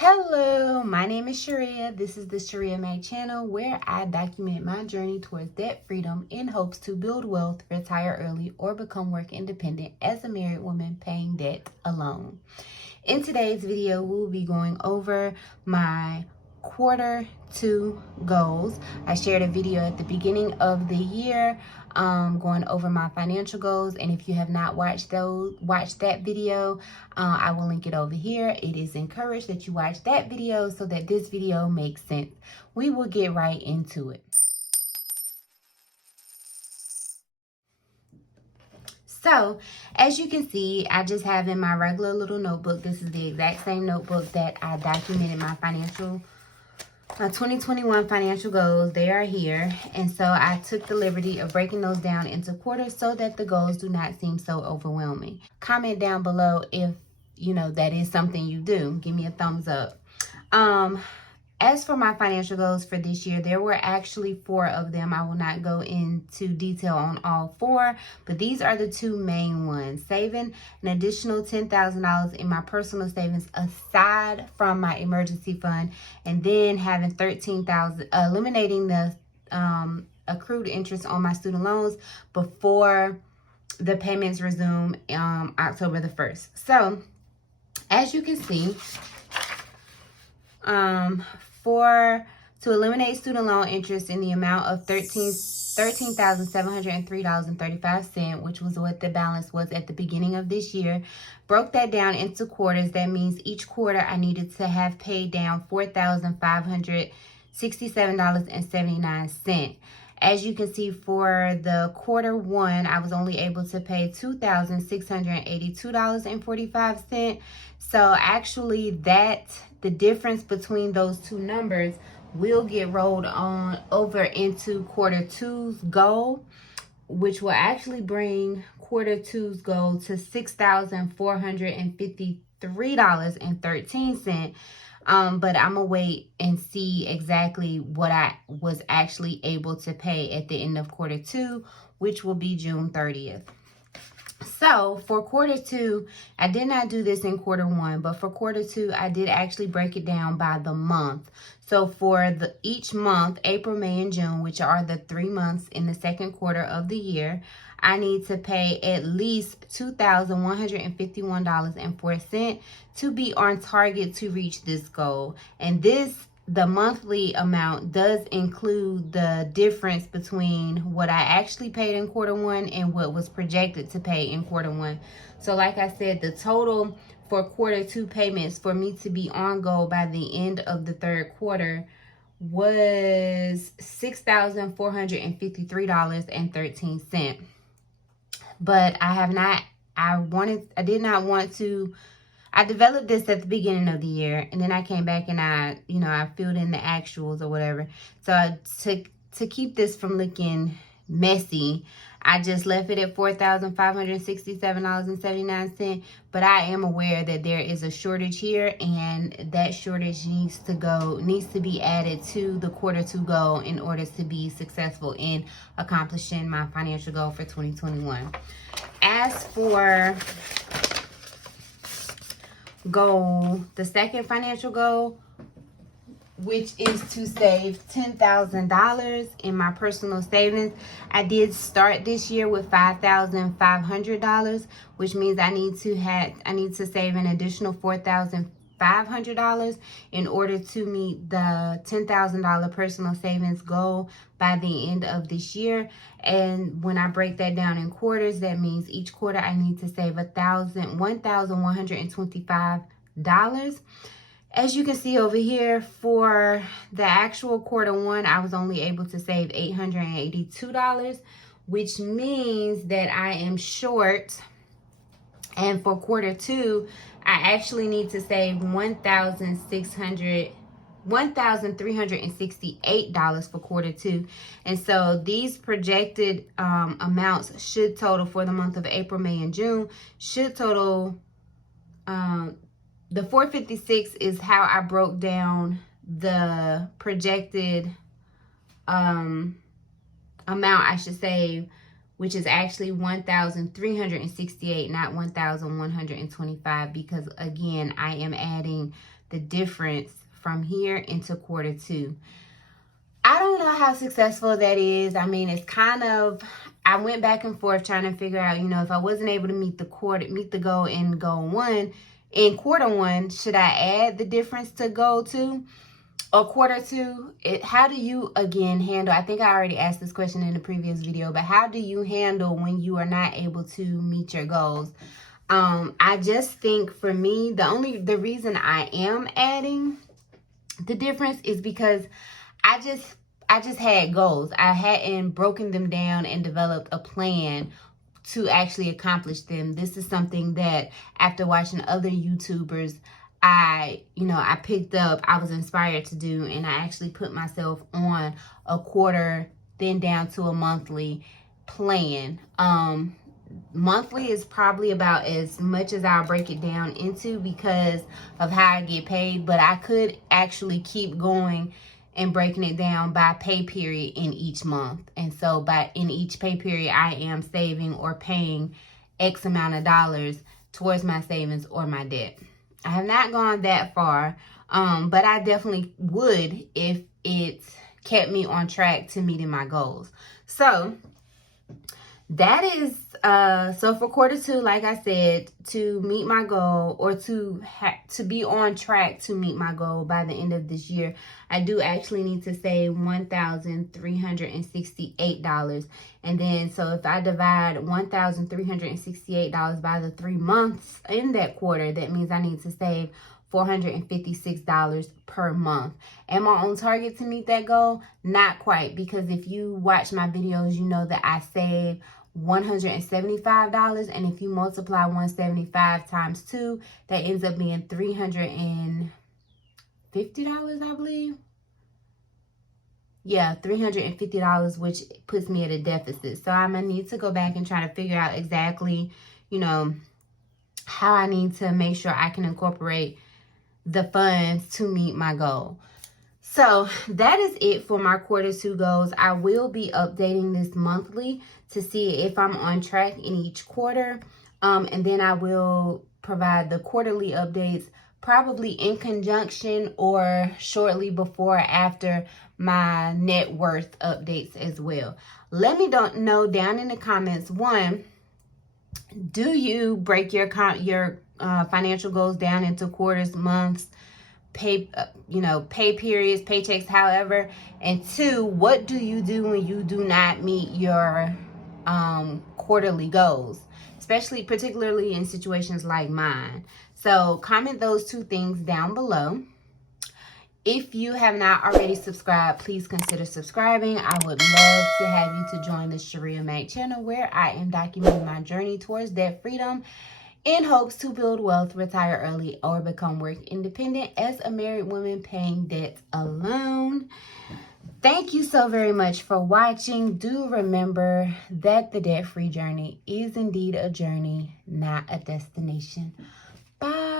Hello, my name is Shirria. This is the Shirria Mac channel where I document my journey towards debt freedom in hopes to build wealth, retire early, or become work independent as a married woman paying debt alone. In today's video, we'll be going over my quarter 2 goals. I shared a video at the beginning of the year going over my financial goals, and if you have not watched that video, I will link it over here. It is encouraged that you watch that video so that this video makes sense. We will get right into it. So, as you can see, I just have in my regular little notebook, this is the exact same notebook that I documented my 2021 financial goals. They are here. And so I took the liberty of breaking those down into quarters so that the goals do not seem so overwhelming. Comment down below if, that is something you do. Give me a thumbs up. As for my financial goals for this year, there were actually 4 of them. I will not go into detail on all 4, but these are the 2 main ones. Saving an additional $10,000 in my personal savings aside from my emergency fund, and then having $13,000, eliminating the accrued interest on my student loans before the payments resume October the 1st. So, as you can see, to eliminate student loan interest in the amount of $13,703.35, which was what the balance was at the beginning of this year, broke that down into quarters. That means each quarter I needed to have paid down $4,567.79. As you can see, for the quarter 1, I was only able to pay $2,682.45. So actually the difference between those 2 numbers will get rolled on over into quarter 2's goal, which will actually bring quarter 2's goal to $6,453.13. But I'm gonna wait and see exactly what I was actually able to pay at the end of quarter 2, which will be June 30th. So for quarter 2, I did not do this in quarter 1, but for quarter 2, I did actually break it down by the month. So for each month, April, May, and June, which are the 3 months in the second quarter of the year, I need to pay at least $2,151.04 to be on target to reach this goal. And the monthly amount does include the difference between what I actually paid in quarter 1 and what was projected to pay in quarter 1. So like I said, the total for quarter 2 payments for me to be on goal by the end of the 3rd quarter was $6,453.13. But I developed this at the beginning of the year, and then I came back and I filled in the actuals or whatever. So to keep this from looking messy, I just left it at $4,567.79. But I am aware that there is a shortage here, and that shortage needs to be added to the quarter 2 goal in order to be successful in accomplishing my financial goal for 2021. As for the second financial goal, which is to save $10,000 in my personal savings, I did start this year with $5,500, which means I need to save an additional $4,500 in order to meet the $10,000 personal savings goal by the end of this year. And when I break that down in quarters, that means each quarter I need to save $1,125. As you can see over here, for the actual quarter 1, I was only able to save $882, which means that I am short. And for quarter 2, I actually need to save $1,368 for quarter 2. And so these projected amounts should total for the month of April, May, and June should total the 456 is how I broke down the projected amount I should save, which is actually 1,368, not 1,125, because again, I am adding the difference from here into quarter two. I don't know how successful that is. I mean, it's kind of, I went back and forth trying to figure out, you know, if I wasn't able to meet the goal in quarter one, should I add the difference to goal two or quarter two? How do you, again, handle, I think I already asked this question in the previous video, but how do you handle when you are not able to meet your goals? I just think for me, the reason I am adding the difference is because I just had goals. I hadn't broken them down and developed a plan to actually accomplish them. This is something that after watching other YouTubers, I picked up, I was inspired to do, and I actually put myself on a quarter, then down to a monthly plan. Monthly is probably about as much as I'll break it down into because of how I get paid, but I could actually keep going and breaking it down by pay period in each month. And so in each pay period, I am saving or paying X amount of dollars towards my savings or my debt. I have not gone that far, but I definitely would if it kept me on track to meeting my goals. So that is, so for quarter two, like I said, to meet my goal or to be on track to meet my goal by the end of this year, I do actually need to save $1,368. And then, so if I divide $1,368 by the 3 months in that quarter, that means I need to save $456 per month. Am I on target to meet that goal? Not quite, because if you watch my videos, you know that I save $175, and if you multiply 175 times 2, that ends up being $350, I believe. Yeah, $350, which puts me at a deficit. So I'm gonna need to go back and try to figure out exactly, you know, how I need to make sure I can incorporate the funds to meet my goal. So that is it for my quarter two goals. I will be updating this monthly to see if I'm on track in each quarter. And then I will provide the quarterly updates probably in conjunction or shortly before or after my net worth updates as well. Let me know down in the comments, one, do you break your financial goals down into quarters, months, pay periods, paychecks, however? And two, what do you do when you do not meet your quarterly goals, particularly in situations like mine? So comment those two things down below. If you have not already subscribed, please consider subscribing. I would love to have you to join the Shirria Mac channel, where I am documenting my journey towards debt freedom in hopes to build wealth, retire early, or become work independent as a married woman paying debts alone. Thank you so very much for watching. Do remember that the debt-free journey is indeed a journey, not a destination. Bye.